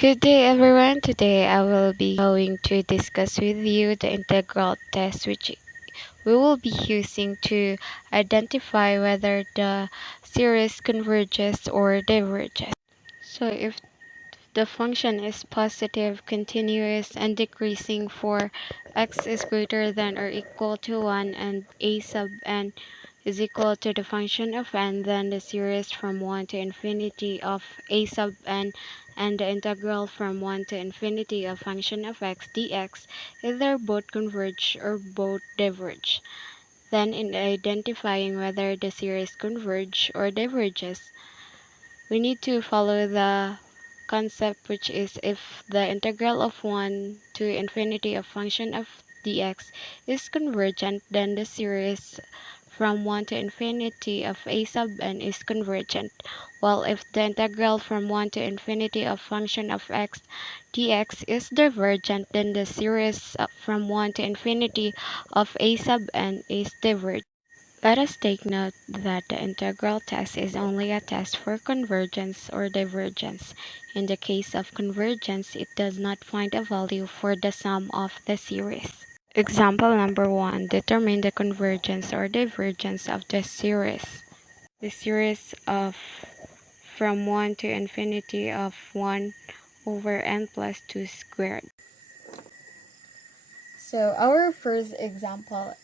Good day everyone. Today I will be going to discuss with you the integral test which we will be using to identify whether the series converges or diverges. So if the function is positive, continuous, and decreasing for x is greater than or equal to 1 and a sub n is equal to the function of n, then the series from 1 to infinity of a sub n and the integral from 1 to infinity of function of x dx either both converge or both diverge. Then in identifying whether the series converge or diverges, we need to follow the concept, which is if the integral of 1 to infinity of function of dx is convergent, then the series from 1 to infinity of a sub n is convergent, while if the integral from 1 to infinity of function of x dx is divergent, then the series from 1 to infinity of a sub n is divergent. Let us take note that the integral test is only a test for convergence or divergence. In the case of convergence, it does not find a value for the sum of the series. Example number 1. Determine the convergence or divergence of the series. The series of from 1 to infinity of 1 over n plus 2 squared. So our first example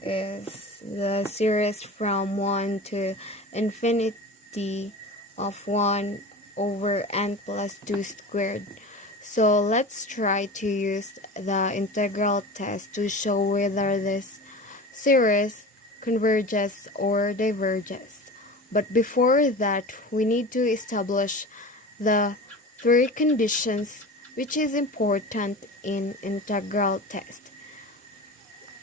is the series from 1 to infinity of 1 over n plus 2 squared. So let's try to use the integral test to show whether this series converges or diverges. But before that, we need to establish the three conditions which is important in integral test.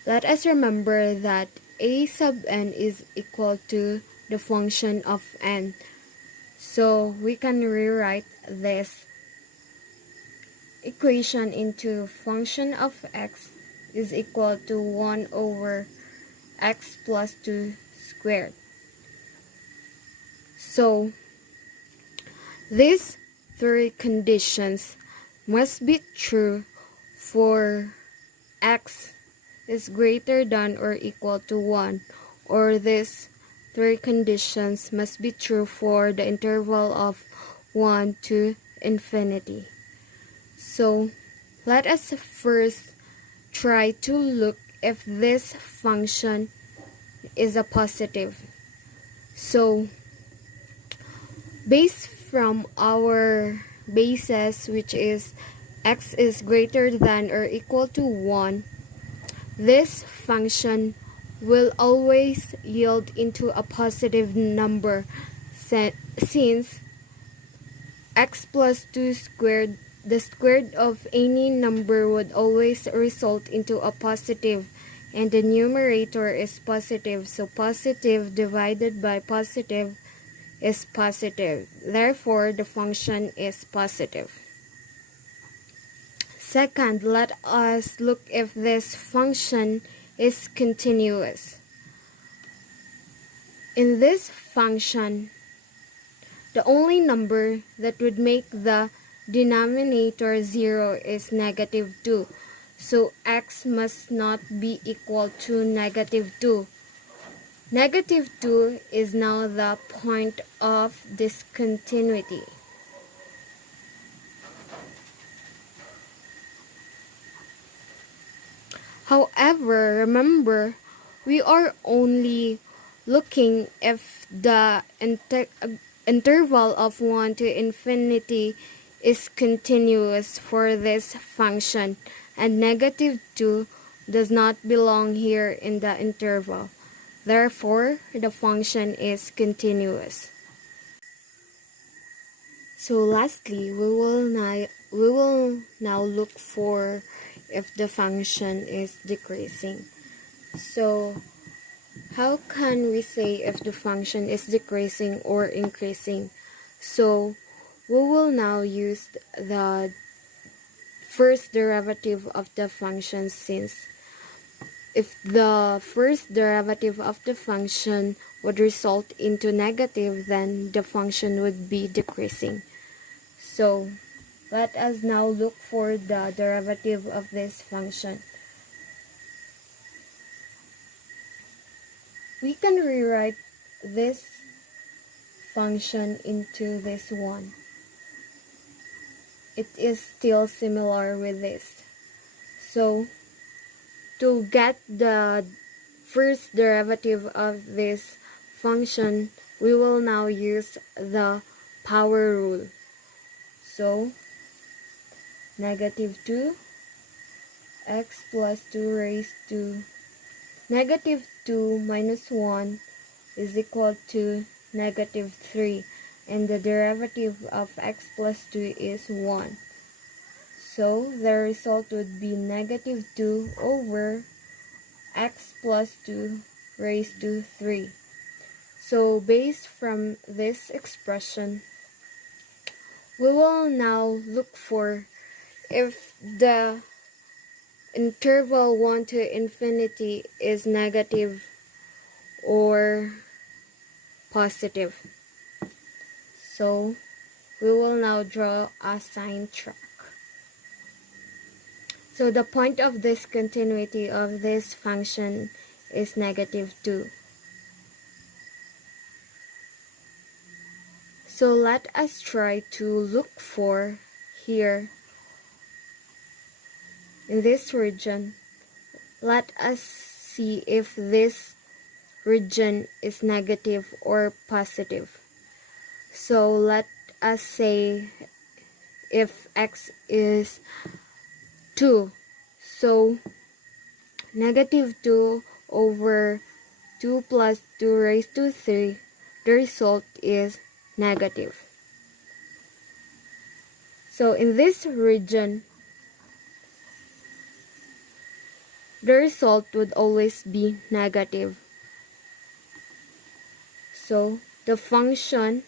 Let us remember that a sub n is equal to the function of n. So we can rewrite this equation into function of x is equal to 1 over x plus 2 squared. So these three conditions must be true for x is greater than or equal to 1, or these three conditions must be true for the interval of 1 to infinity. So let us first try to look if this function is a positive. So based from our basis, which is x is greater than or equal to 1, this function will always yield into a positive number since x plus 2 squared, the square of any number would always result into a positive, and the numerator is positive, so positive divided by positive is positive. Therefore, the function is positive. Second, let us look if this function is continuous. In this function, the only number that would make the denominator 0 is negative 2. So x must not be equal to negative 2. Negative 2 is now the point of discontinuity. However, remember, we are only looking if the interval of 1 to infinity is continuous for this function, and negative 2 does not belong here in the interval. Therefore, the function is continuous. So lastly, we will now look for if the function is decreasing. So how can we say if the function is decreasing or increasing? So we will now use the first derivative of the function, since if the first derivative of the function would result into negative, then the function would be decreasing. So Let us now look for the derivative of this function. We can rewrite this function into this one. It is still similar with this. So, to get the first derivative of this function, we will now use the power rule. So, negative 2 x plus 2 raised to negative 2 minus 1 is equal to negative 3, and the derivative of x plus 2 is 1. So the result would be negative 2 over x plus 2 raised to 3. So based from this expression, we will now look for if the interval 1 to infinity is negative or positive. So we will now draw a sine track. So the point of discontinuity of this function is negative 2. So let us try to look for here in this region. Let us see if this region is negative or positive. So let us say if x is 2, so negative 2 over 2 plus 2 raised to 3, the result is negative. So in this region, the result would always be negative. So the function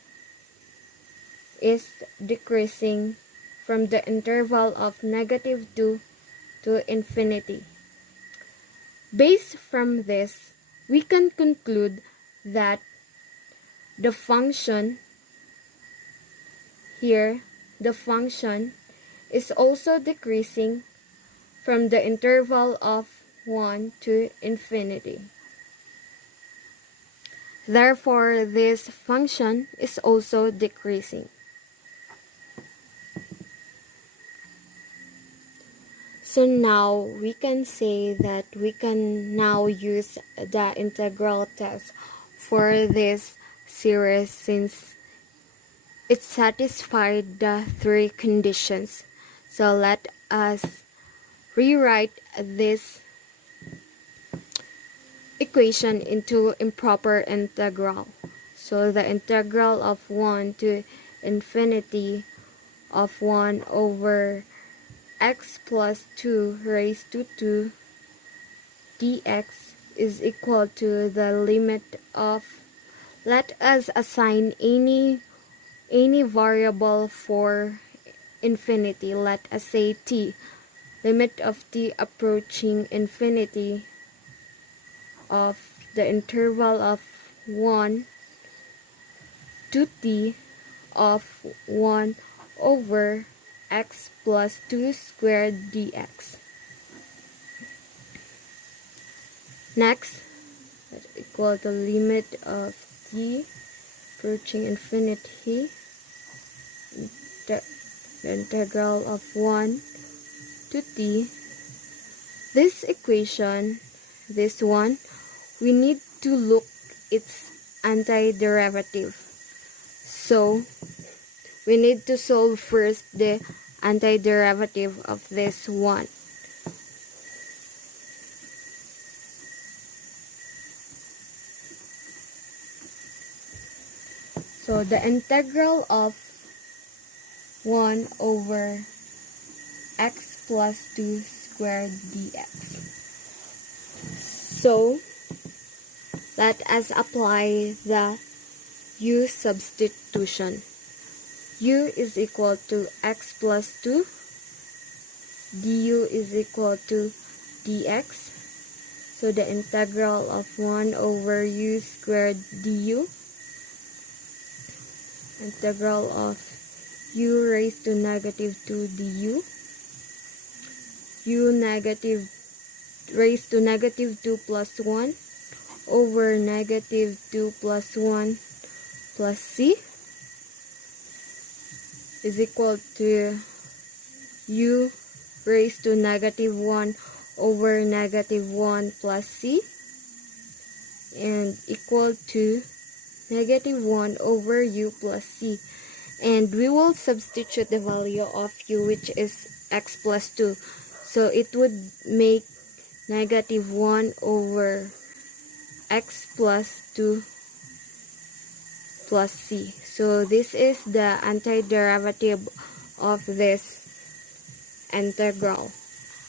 is decreasing from the interval of negative 2 to infinity. Based from this, we can conclude that the function here, the function is also decreasing from the interval of 1 to infinity. Therefore, this function is also decreasing. So now we can say that we can now use the integral test for this series since it satisfied the three conditions. So let us rewrite this equation into improper integral. So the integral of 1 to infinity of 1 over x plus 2 raised to 2 dx is equal to the limit of, let us assign any variable for infinity. Let us say t, limit of t approaching infinity of the interval of 1 to t of 1 over x plus 2 squared dx. Next, let's equal the limit of t approaching infinity, the integral of 1 to t. This equation, this one, we need to look its antiderivative. So we need to solve first the antiderivative of this one. So the integral of 1 over x plus 2 squared dx. So let us apply the U substitution. U is equal to x plus 2, du is equal to dx. So the integral of 1 over u squared du, integral of u raised to negative 2 du, u negative raised to negative 2 plus 1 over negative 2 plus 1 plus c is equal to u raised to negative 1 over negative 1 plus c and equal to negative 1 over u plus c. And we will substitute the value of u, which is x plus 2. So it would make negative 1 over x plus 2 plus c. So this is the antiderivative of this integral.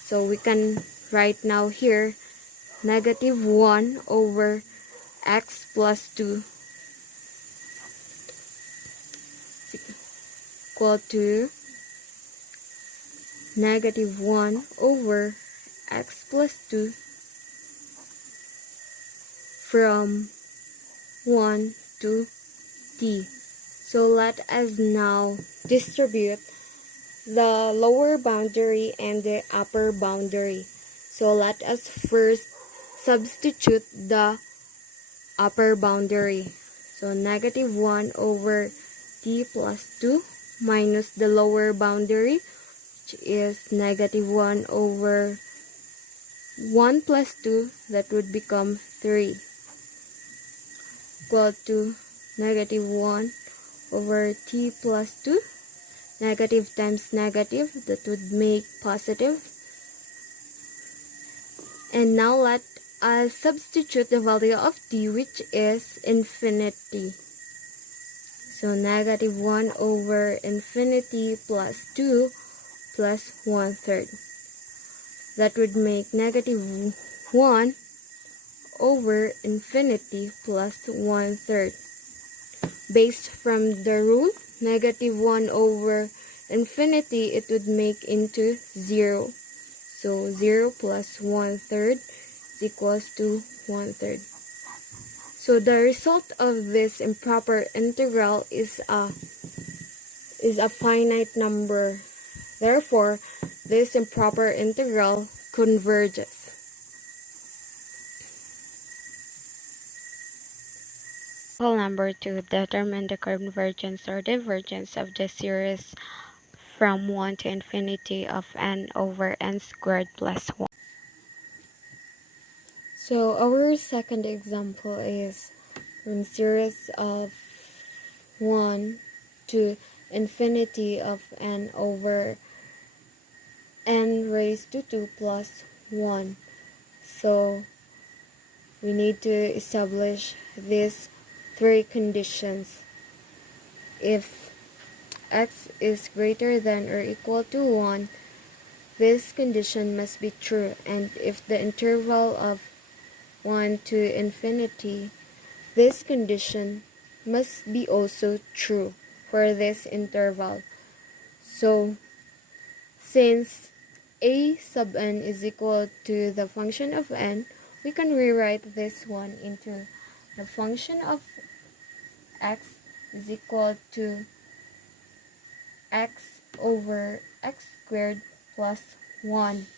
So we can write now here negative 1 over x plus 2 equal to negative 1 over x plus 2 from 1 to t. So let us now distribute the lower boundary and the upper boundary. So let us first substitute the upper boundary. So negative 1 over t plus 2 minus the lower boundary, which is negative 1 over 1 plus 2, that would become 3, equal to negative 1 over t plus 2, negative times negative, that would make positive. And now let us substitute the value of t, which is infinity. So negative 1 over infinity plus 2 plus 1/3. That would make negative 1 over infinity plus 1/3. Based from the rule, negative 1 over infinity, it would make into 0. So 0 plus 1/3 is equals to 1/3. So the result of this improper integral is a finite number. Therefore, this improper integral converges. Number 2. Determine the convergence or divergence of the series from 1 to infinity of n over n squared plus 1. So our second example is from series of 1 to infinity of n over n raised to 2 plus 1. So we need to establish these three conditions. If x is greater than or equal to 1, this condition must be true. And if the interval of 1 to infinity, this condition must be also true for this interval. So since a sub n is equal to the function of n, we can rewrite this one into the function of x is equal to x over x squared plus 1.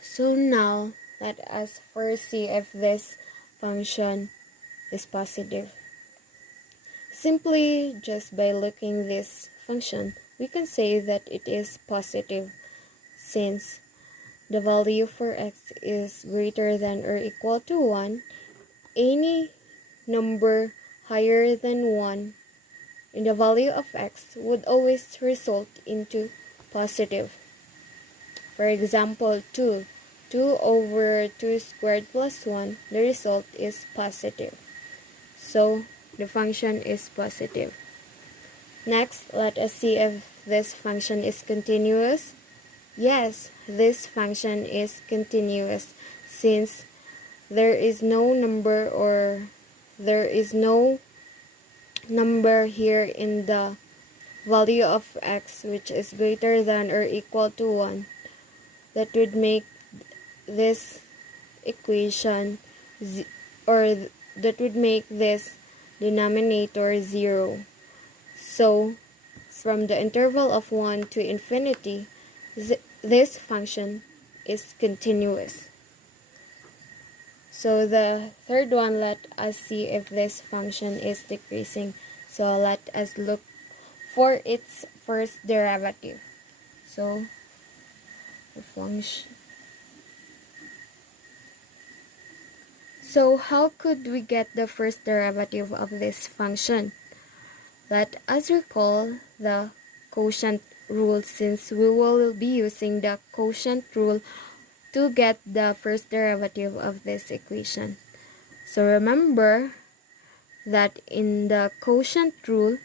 So now let us first see if this function is positive. Simply just by looking this function, we can say that it is positive since the value for x is greater than or equal to 1. Any number higher than 1 in the value of x would always result into positive. For example, 2 over 2 squared plus 1, the result is positive. So the function is positive. Next, let us see if this function is continuous. Yes, this function is continuous since there is no number here in the value of x which is greater than or equal to 1. That would make this equation that would make this denominator 0. So from the interval of 1 to infinity, this function is continuous. So the third one, let us see if this function is decreasing. So let us look for its first derivative. So the function. So how could we get the first derivative of this function? Let us recall the quotient rule, since we will be using the quotient rule to get the first derivative of this equation. So remember that in the quotient rule,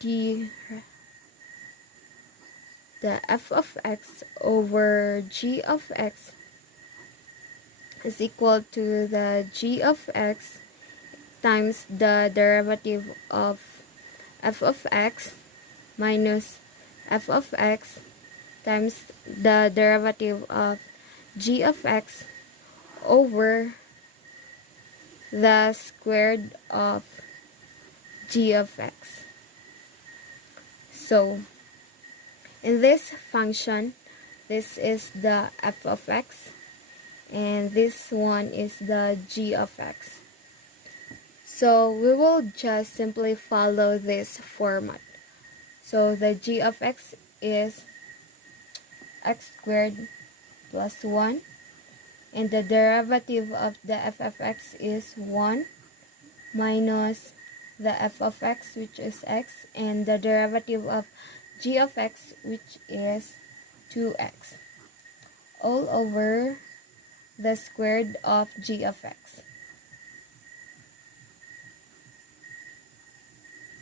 the f of x over g of x is equal to the g of x times the derivative of f of x minus f of x times the derivative of g of x over the squared of g of x. So in this function, this is the f of x and this one is the g of x. So we will just simply follow this format. So the g of x is x squared plus 1, and the derivative of the f of x is 1 minus the f of x, which is x, and the derivative of g of x, which is 2x, all over the squared of g of x.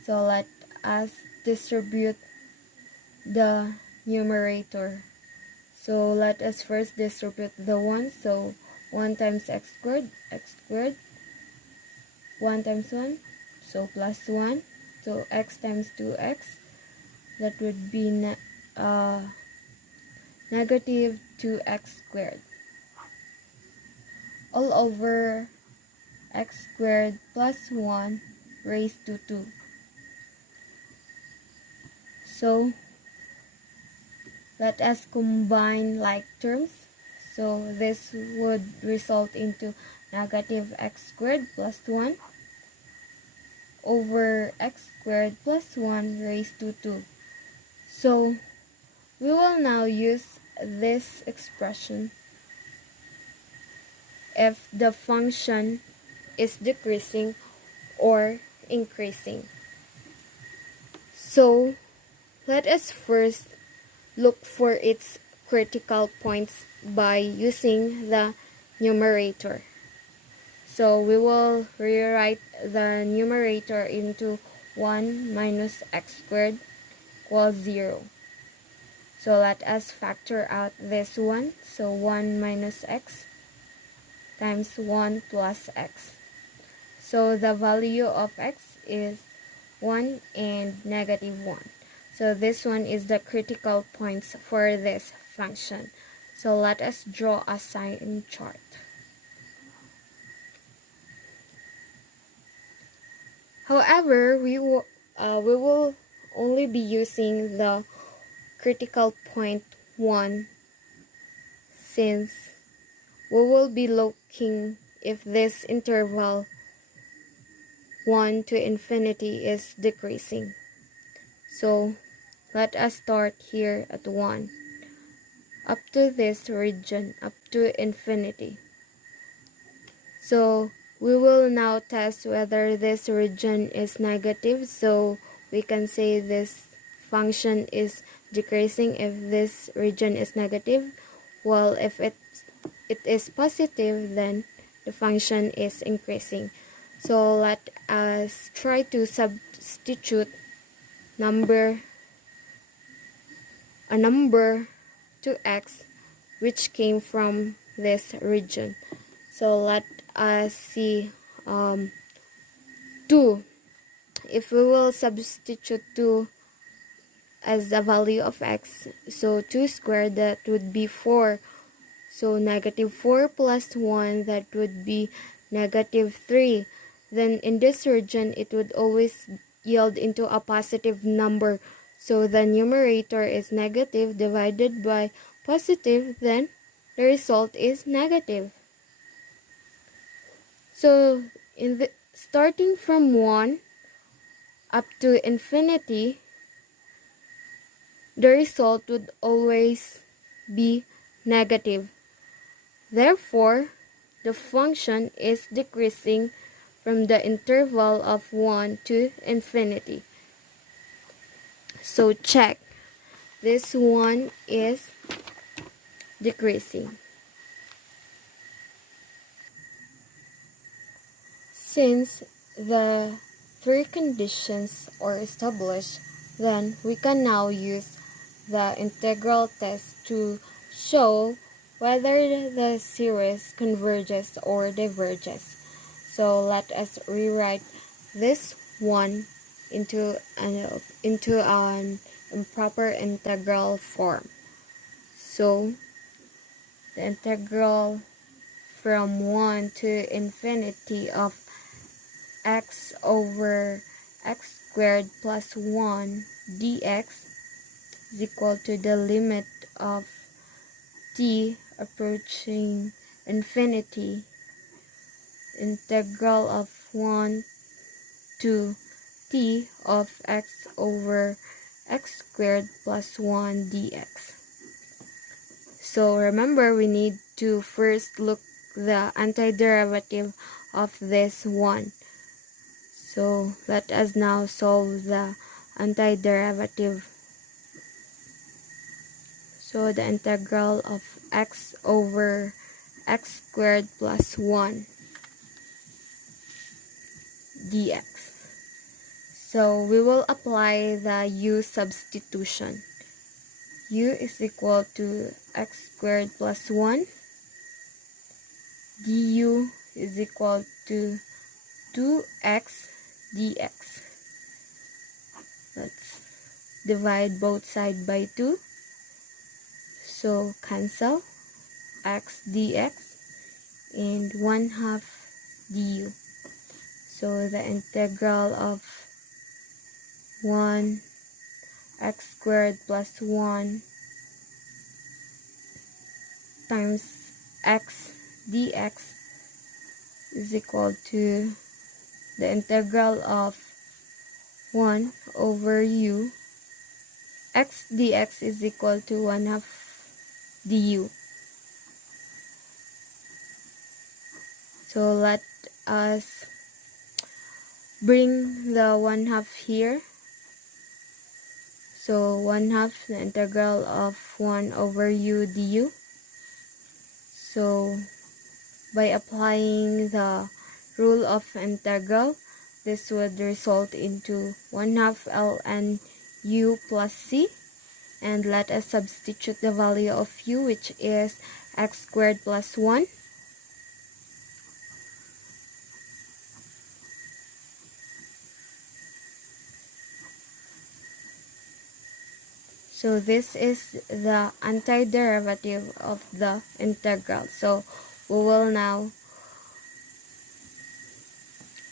So let us distribute the numerator. So let us first distribute the 1. So 1 times x squared, 1 times 1, so plus 1. So x times 2x, that would be negative 2x squared, all over x squared plus 1 raised to 2. So let us combine like terms. So this would result into negative x squared plus 1 over x squared plus 1 raised to 2. So we will now use this expression if the function is decreasing or increasing. So let us first look for its critical points by using the numerator. So we will rewrite the numerator into 1 minus x squared equals 0. So let us factor out this one. So 1 minus x times 1 plus x. So the value of x is 1 and negative 1. So this one is the critical points for this function. So let us draw a Sine chart. However, we will only be using the critical point 1, since we will be looking if this interval 1 to infinity is decreasing. So let us start here at 1 up to this region, up to infinity. So we will now test whether this region is negative. So we can say this function is decreasing if this region is negative. While if it is positive, then the function is increasing. So let us try to substitute a number to x which came from this region. So let us see 2. If we will substitute 2 as the value of x, so 2 squared, that would be 4. So negative 4 plus 1, that would be negative 3. Then in this region, it would always yield into a positive number. So the numerator is negative divided by positive, then the result is negative. So starting from 1 up to infinity, the result would always be negative. Therefore, the function is decreasing from the interval of 1 to infinity. So check. This one is decreasing. Since the three conditions are established, then we can now use the integral test to show whether the series converges or diverges. So let us rewrite this one into an improper integral form. So the integral from 1 to infinity of x over x squared plus 1 dx is equal to the limit of t approaching infinity, integral of 1 to t of x over x squared plus 1 dx. So remember, we need to first look the antiderivative of this one. So let us now solve the antiderivative. So the integral of x over x squared plus 1 dx. So we will apply the U substitution. U is equal to x squared plus 1. Du is equal to 2x dx. Let's divide both sides by 2. So cancel x dx and 1/2 du. So the integral of 1 x squared plus 1 times x dx is equal to the integral of 1 over u. X dx is equal to 1/2 du. So let us bring the 1/2 here. So 1/2 the integral of 1 over u du. So by applying the rule of integral, this would result into 1/2 ln u plus c. And let us substitute the value of u, which is x squared plus 1. So this is the antiderivative of the integral. So we will now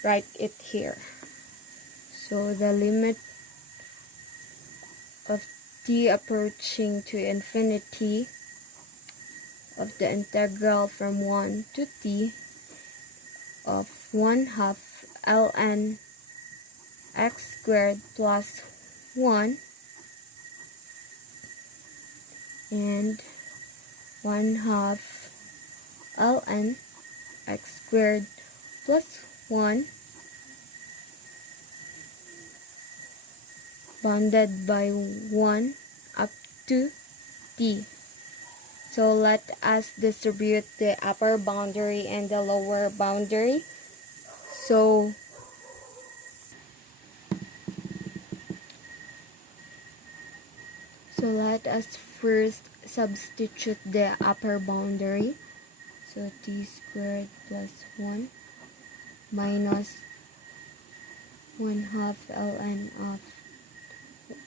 write it here. So the limit of t approaching to infinity of the integral from 1 to t of 1/2 ln x squared plus 1 and 1/2 ln x squared plus 1 bounded by 1 up to t. So let us distribute the upper boundary and the lower boundary. So let us first substitute the upper boundary. So t squared plus 1 minus 1/2 ln of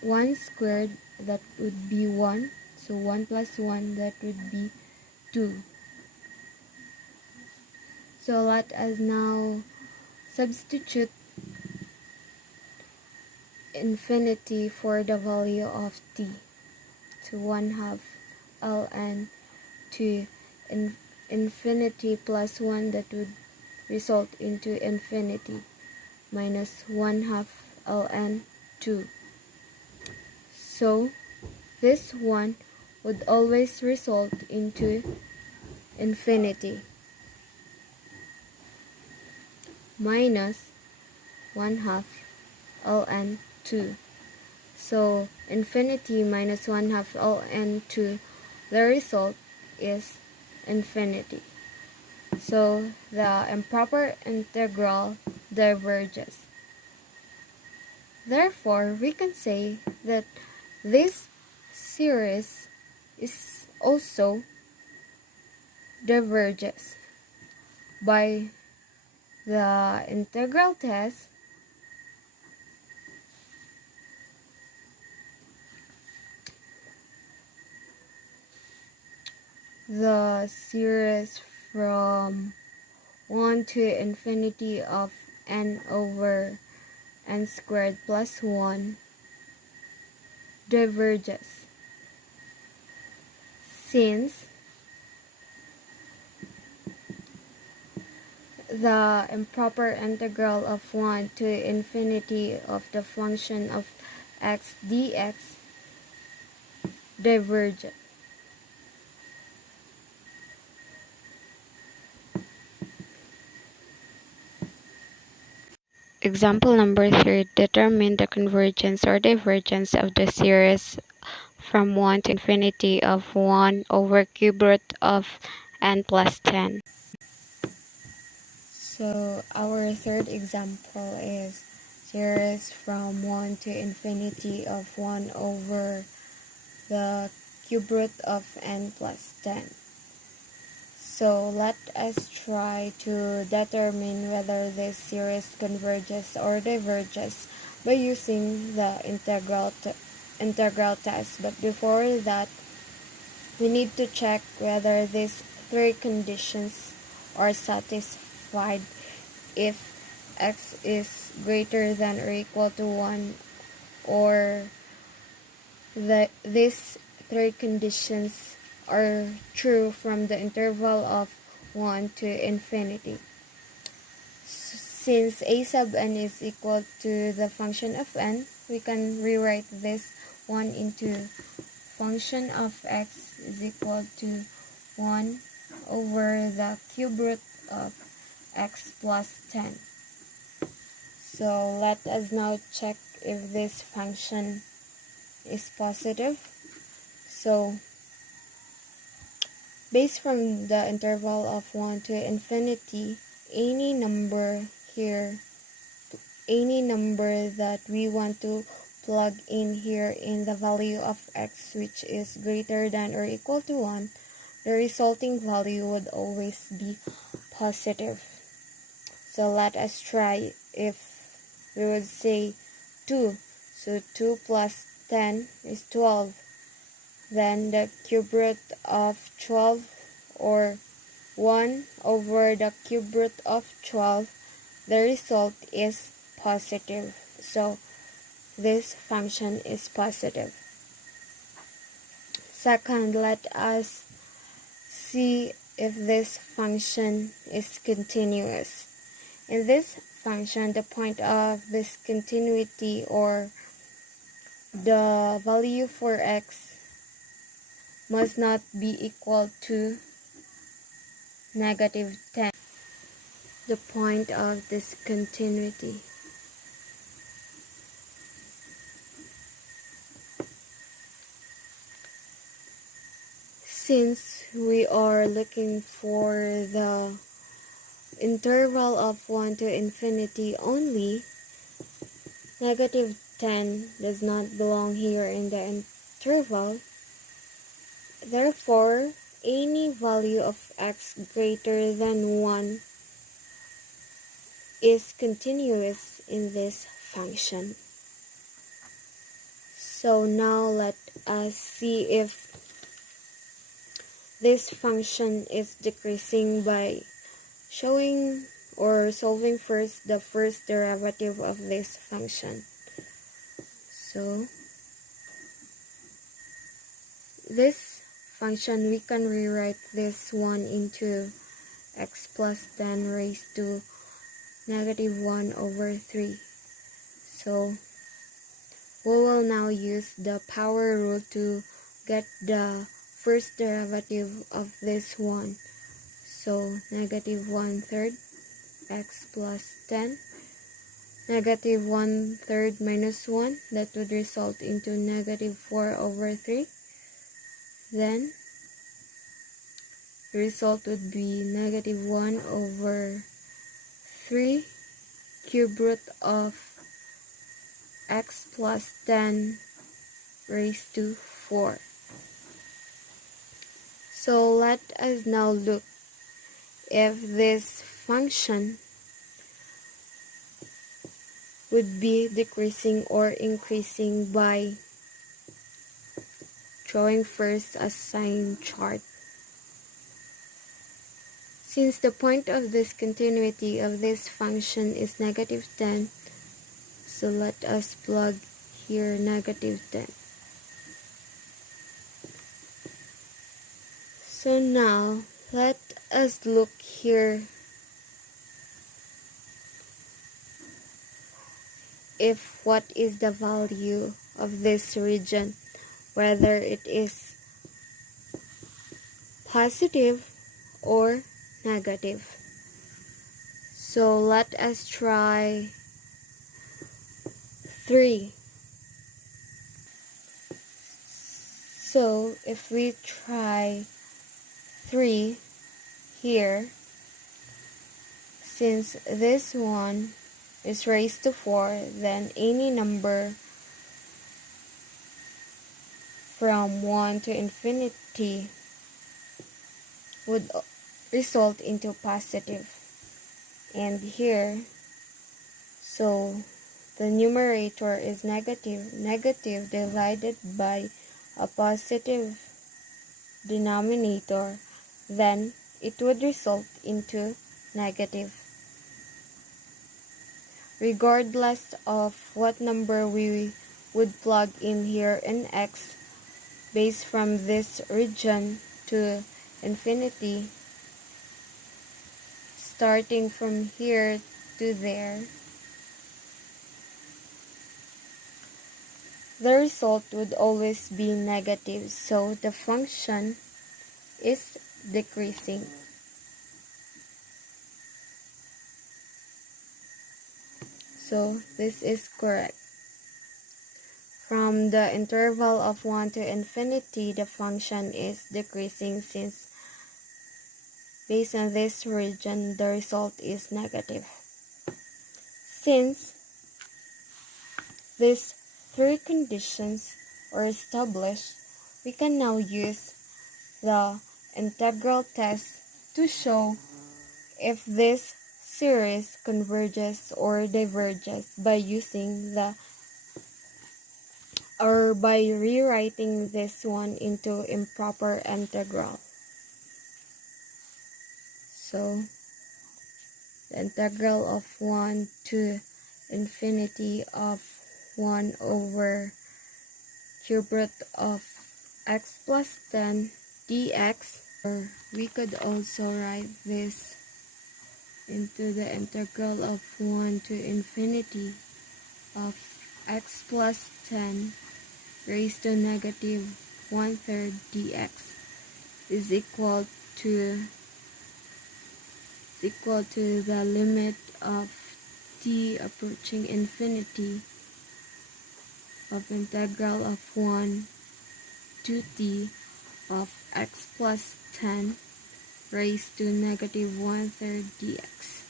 1 squared, that would be 1. So 1 plus 1, that would be 2. So let us now substitute infinity for the value of t to 1/2 ln to infinity plus 1, that would result into infinity minus 1/2 ln 2. So this one would always result into infinity minus 1/2 ln 2. So infinity minus 1/2 ln 2, the result is infinity. So the improper integral diverges. Therefore, we can say that this series is also diverges. By the integral test, the series from 1 to infinity of n over n squared plus 1 diverges, since the improper integral of 1 to infinity of the function of x dx diverges. Example number 3. Determine the convergence or divergence of the series from 1 to infinity of 1 over cube root of n plus 10. So our third example is series from 1 to infinity of 1 over the cube root of n plus 10. So let us try to determine whether this series converges or diverges by using the integral test. But before that, we need to check whether these three conditions are satisfied if x is greater than or equal to 1, or these three conditions are true from the interval of 1 to infinity. Since a sub n is equal to the function of n, we can rewrite this one into function of x is equal to 1 over the cube root of x plus 10. So let us now check if this function is positive. So based from the interval of 1 to infinity, any number here, any number that we want to plug in here in the value of x, which is greater than or equal to 1, the resulting value would always be positive. So let us try. If we would say 2, so 2 plus 10 is 12. Then the cube root of 12, or 1 over the cube root of 12, the result is positive. So this function is positive. Second, let us see if this function is continuous. In this function, the point of discontinuity, or the value for x, must not be equal to negative 10. The point of discontinuity. Since we are looking for the interval of 1 to infinity only, negative 10 does not belong here in the interval. Therefore, any value of x greater than 1 is continuous in this function. So now let us see if this function is decreasing by showing or solving first the first derivative of this function. So this function, we can rewrite this one into x plus 10 raised to negative 1 over 3. So we will now use the power rule to get the first derivative of this one. So negative 1/3 x plus 10, negative 1/3 minus 1, that would result into negative 4 over 3. Then the result would be negative 1 over 3 cube root of x plus 10 raised to 4. So let us now look if this function would be decreasing or increasing by drawing first a sine chart. Since the point of discontinuity of this function is negative 10, so let us plug here negative 10. So now let us look here if what is the value of this region, whether it is positive or negative. So let us try 3. So if we try 3 here, since this one is raised to 4, then any number from 1 to infinity would result into positive. And here, so the numerator is negative. Negative divided by a positive denominator, then it would result into negative. Regardless of what number we would plug in here in x, based from this region to infinity, starting from here to there, the result would always be negative. So the function is decreasing. So this is correct. From the interval of 1 to infinity, the function is decreasing, since based on this region, the result is negative. Since these 3 conditions are established, we can now use the integral test to show if this series converges or diverges by using by rewriting this one into improper integral. So the integral of 1 to infinity of 1 over cube root of x plus 10 dx, or we could also write this into the integral of 1 to infinity of x plus 10 raised to negative 1/3 dx is equal to the limit of t approaching infinity of integral of 1 to t of x plus 10 raised to negative 1/3 dx.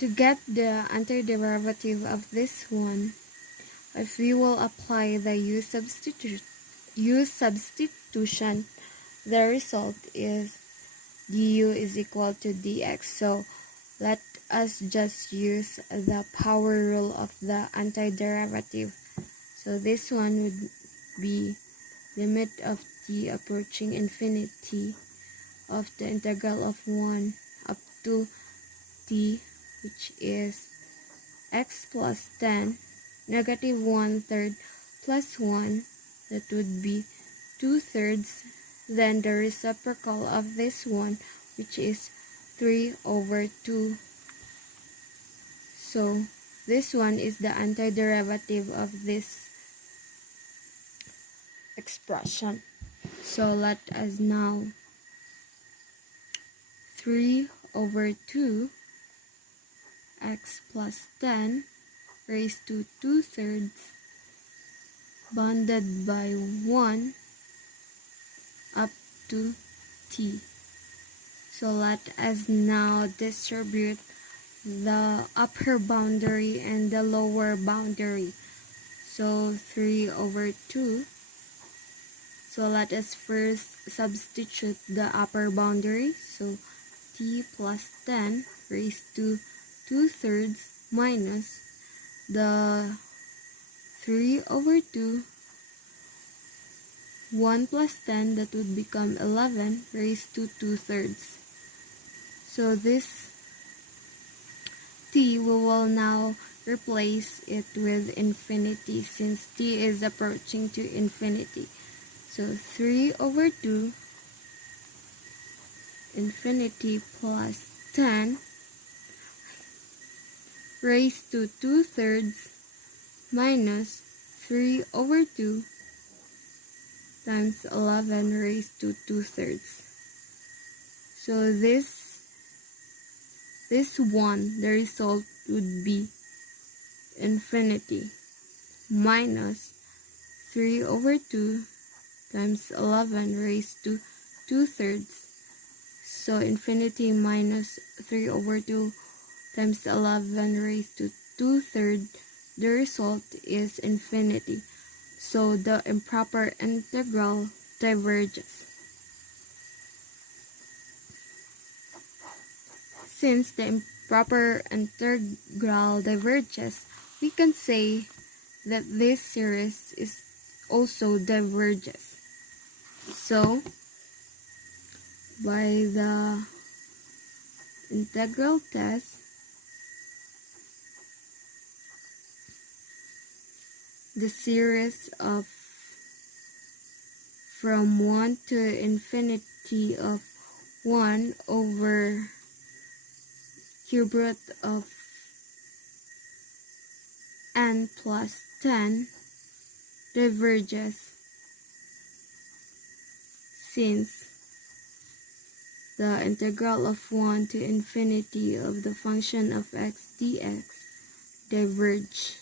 To get the antiderivative of this one, if we will apply the U substitution, the result is du is equal to dx. So let us just use the power rule of the antiderivative. So this one would be limit of t approaching infinity of the integral of 1 up to t, which is x plus 10 negative 1/3 plus 1, that would be 2/3. Then the reciprocal of this one, which is 3/2. So this one is the antiderivative of this expression. So let us now 3/2 x plus 10 raised to 2/3 bounded by 1 up to t. So let us now distribute the upper boundary and the lower boundary. So 3/2. So let us first substitute the upper boundary. So t plus 10 raised to 2/3 minus the 3/2, 1 plus 10, that would become 11 raised to 2/3. So this t, we will now replace it with infinity since t is approaching to infinity. So 3/2 infinity plus 10 raised to 2/3 minus 3/2 times 11 raised to 2/3. So this one, the result would be infinity minus 3/2 times 11 raised to 2/3. So infinity minus 3/2 times 11 raised to 2/3, the result is infinity. So the improper integral diverges. Since the improper integral diverges, we can say that this series is also diverges. So by the integral test, the series of from 1 to infinity of 1 over cube root of n plus 10 diverges since the integral of 1 to infinity of the function of x dx diverge.